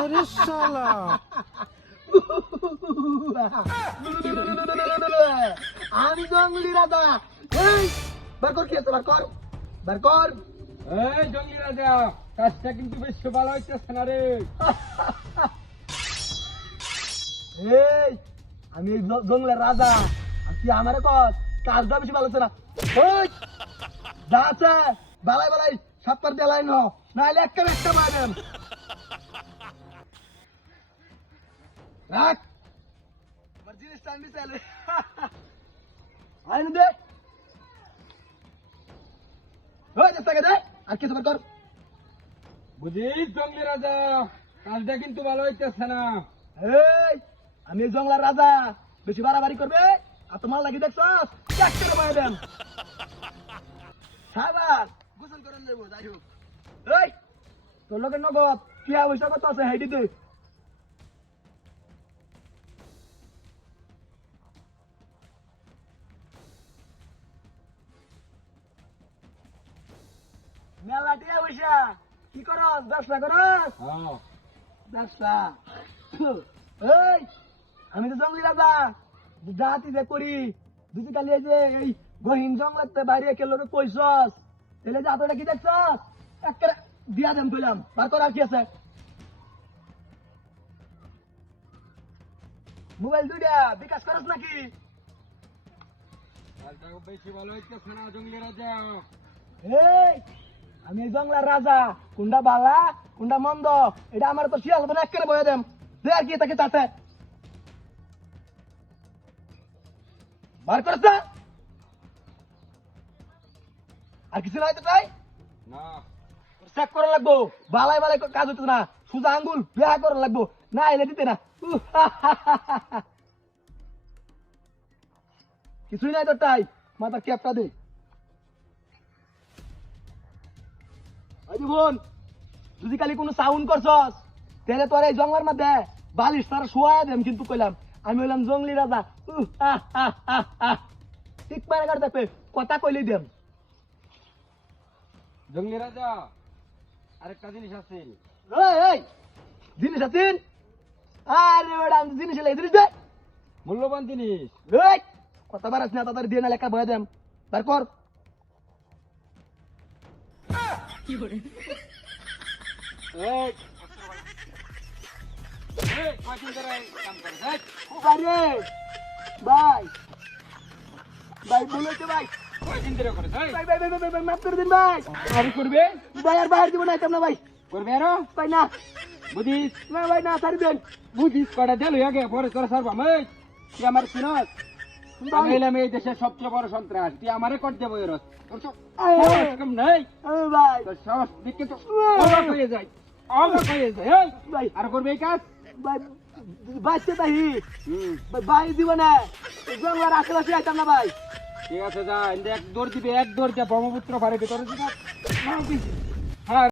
আরে শালা আমি জঙ্গলি রাজা। এই বার কর, কি আছে বার কর, বার কর। এই জঙ্গলি রাজা, কাজটা কিন্তু বেশ ভালো হইতেছে না রে। এই আমি এই জঙ্গলের রাজা, আর তুই আমারে কর কাজটা বেশি ভালো হচ্ছে না। ওই যা আছে বালাই বালাই সাতটার দেলাই ন, নাহলে একটা মারেন। রাখ আমার জিনিস টানবি চাইলে আইন দে। ওই চেষ্টা দে আর কিছু বার কর। বুঝিস জঙ্গলি রাজা, কাজটা কিন্তু ভালো হইতেছে না। এই আমি এই জঙ্গলার রাজা, বেশি বাড়াবাড়ি করবে আর তোমার লাগি দেখছস একটা মারে দেন। সাবাস গোসল করেন দেবো, যাই হোক। এই তোর লোকের নগদ কি অবস্থা কত আছে হাইডি দে। মেলা টিয়া পয়সা কি করস, ব্যবসা করস? হ্যাঁ, ব্যবসা। এই আমি তো জঙ্গলি রাজা, জাতি যে করি দুটি কালি এই যে এই গহীন জঙ্গলাতে বাইরে কে লোকে কইছস, তাহলে যে হাতটা কি দেখছস একটা দিয়া দেন কইলাম, বার কর আর কি আছে। মোবাইল দুইটা বিকাশ করস নাকি? কাজটা বেশি ভালো হইতেছে না জঙ্গলি রাজা। এই আমি এই জঙ্গলার রাজা, কোনটা বালা কোনটা মন্দ এটা আমার তো শিয়াল হবে না, একেবারে বয়ে দেম। দে আর কি তাকে চাচ্ছে বার করছ না? আর কিছু নাই তো তাই না, চেক করা লাগবো, বালাই বালাই কাজ হইতো না, সুজা আঙ্গুল বেয়া করা লাগবো, না এলে দিতে না। কিছুই নাই তোর তাই, মাথার ক্যাপটা দে। বোন যদি কালি কোনো সাউন্ড করছস তাহলে তোর এই জঙ্গলের মধ্যে বালিশ তার শোয়া দেম, কিন্তু কইলাম আমি হইলাম জঙ্গলি রাজা। ঠিক পারে কার দেখবে কথা কইলেই দেম। জঙ্গলি রাজা, আরেকটা জিনিস আছে। এই জিনিস আছেন? আরে ম্যাডাম জিনিস এলে জিনিস দে। মূল্যবান জিনিস। এই কথা বারাস না, তাড়াতাড়ি দিয়ে না লেখা বয়ে দেম, বার কর। এই, এই, কয়দিন ধরে কাম করিস, এই? আরে ভাই ভাই বলেছে ভাই, কয়দিন ধরে করিস, এই? ভাই ভাই ভাই ভাই ভাই মাফ করে দিন ভাই। আরে করবে? ভাই আর বাইরে দিব না না ভাই, করবে আরো? ভাই না বুঝিস? না ভাই না ছাড়ি দেন বুঝিস কটা দেল হয়ে গে, পরে তোরা সারবাম। এই, তুই আমার চিনস? আমি হইলাম এই দেশের সবচেয়ে বড় সন্ত্রাস, তুই আমারে কর দেবো এর তোর তো সাহস কম নাই। ভাই তোর সাহস দেখে তো অবাক হয়ে যায়, অবাক হয়ে যায়। এই, ভাই আর করবে এই কাজ? ভাই বাঁচতে তাই হুম, ভাই ভাই দিব না, জঙ্গলার আশেপাশে আইতাম না ভাই। ঠিক আছে, যা এক দৌড় দিবে, এক দৌড় যা ব্রহ্মপুত্র পারে ভিতরে দিবে। হ্যাঁ